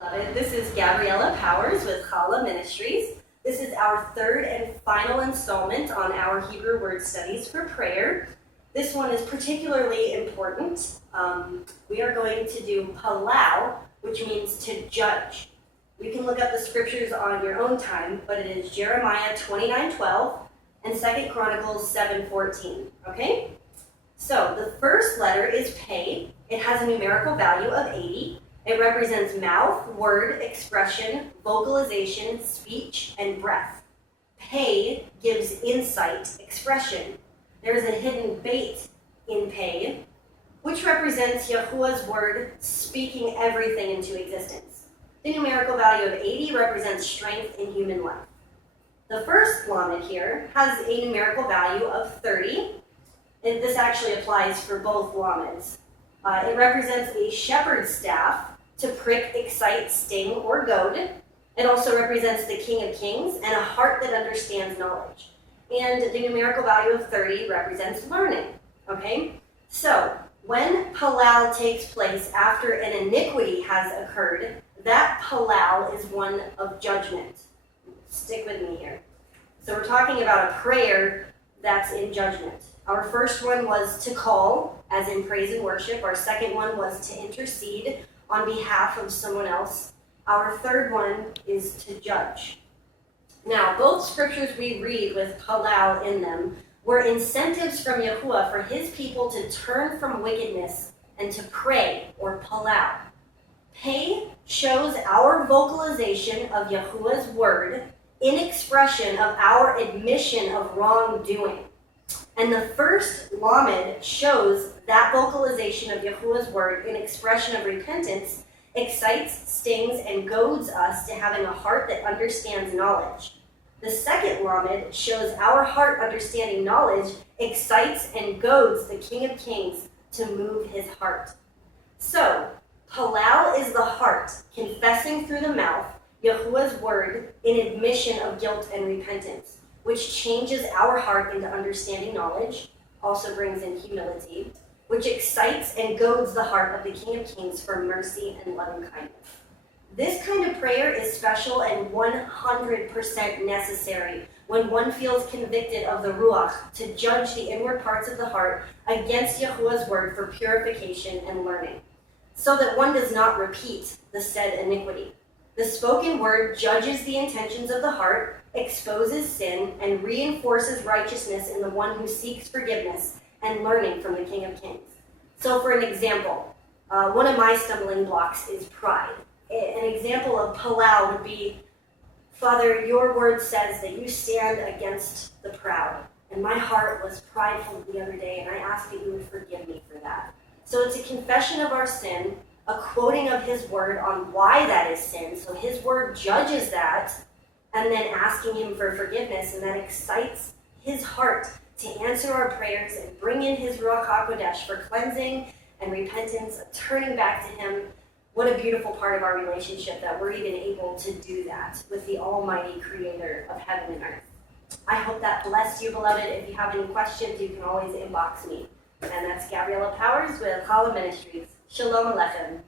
Beloved, this is Gabriella Powers with Chala Ministries. This is our third and final installment on our Hebrew word studies for prayer. This one is particularly important. We are going to do Palal, which means to judge. You can look up the scriptures on your own time, but it is Jeremiah 29:12 and 2 Chronicles 7:14. Okay? So the first letter is Pei. It has a numerical value of 80. It represents mouth, word, expression, vocalization, speech, and breath. Pei gives insight, expression. There is a hidden bait in Pei, which represents Yahuwah's word speaking everything into existence. The numerical value of 80 represents strength in human life. The first lamed here has a numerical value of 30, and this actually applies for both lameds. It represents a shepherd's staff to prick, excite, sting, or goad. It also represents the King of Kings and a heart that understands knowledge. And the numerical value of 30 represents learning. Okay? So, when Palal takes place after an iniquity has occurred, that Palal is one of judgment. Stick with me here. So we're talking about a prayer that's in judgment. Our first one was to call, as in praise and worship. Our second one was to intercede on behalf of someone else. Our third one is to judge. Now, both scriptures we read with Palal in them were incentives from Yahuwah for his people to turn from wickedness and to pray, or Palal. Pei shows our vocalization of Yahuwah's word in expression of our admission of wrongdoing. And the first lamed shows that vocalization of Yahuwah's word in expression of repentance excites, stings, and goads us to having a heart that understands knowledge. The second lamed shows our heart understanding knowledge excites and goads the King of Kings to move his heart. So, Palal is the heart confessing through the mouth Yahuwah's word in admission of guilt and repentance, which changes our heart into understanding knowledge, also brings in humility, which excites and goads the heart of the King of Kings for mercy and loving kindness. This kind of prayer is special and 100% necessary when one feels convicted of the Ruach to judge the inward parts of the heart against Yahuwah's word for purification and learning, so that one does not repeat the said iniquity. The spoken word judges the intentions of the heart, exposes sin, and reinforces righteousness in the one who seeks forgiveness and learning from the King of Kings. So for an example, one of my stumbling blocks is pride. An example of Palal would be, Father, your word says that you stand against the proud. And my heart was prideful the other day, and I ask that you would forgive me for that. So it's a confession of our sin, a quoting of his word on why that is sin. So his word judges that, and then asking him for forgiveness, and that excites his heart to answer our prayers and bring in his Ruach HaKodesh for cleansing and repentance, turning back to him. What a beautiful part of our relationship that we're even able to do that with the almighty creator of heaven and earth. I hope that blessed you, beloved. If you have any questions, you can always inbox me. And that's Gabriella Powers with Chala Ministries. Shalom Aleichem.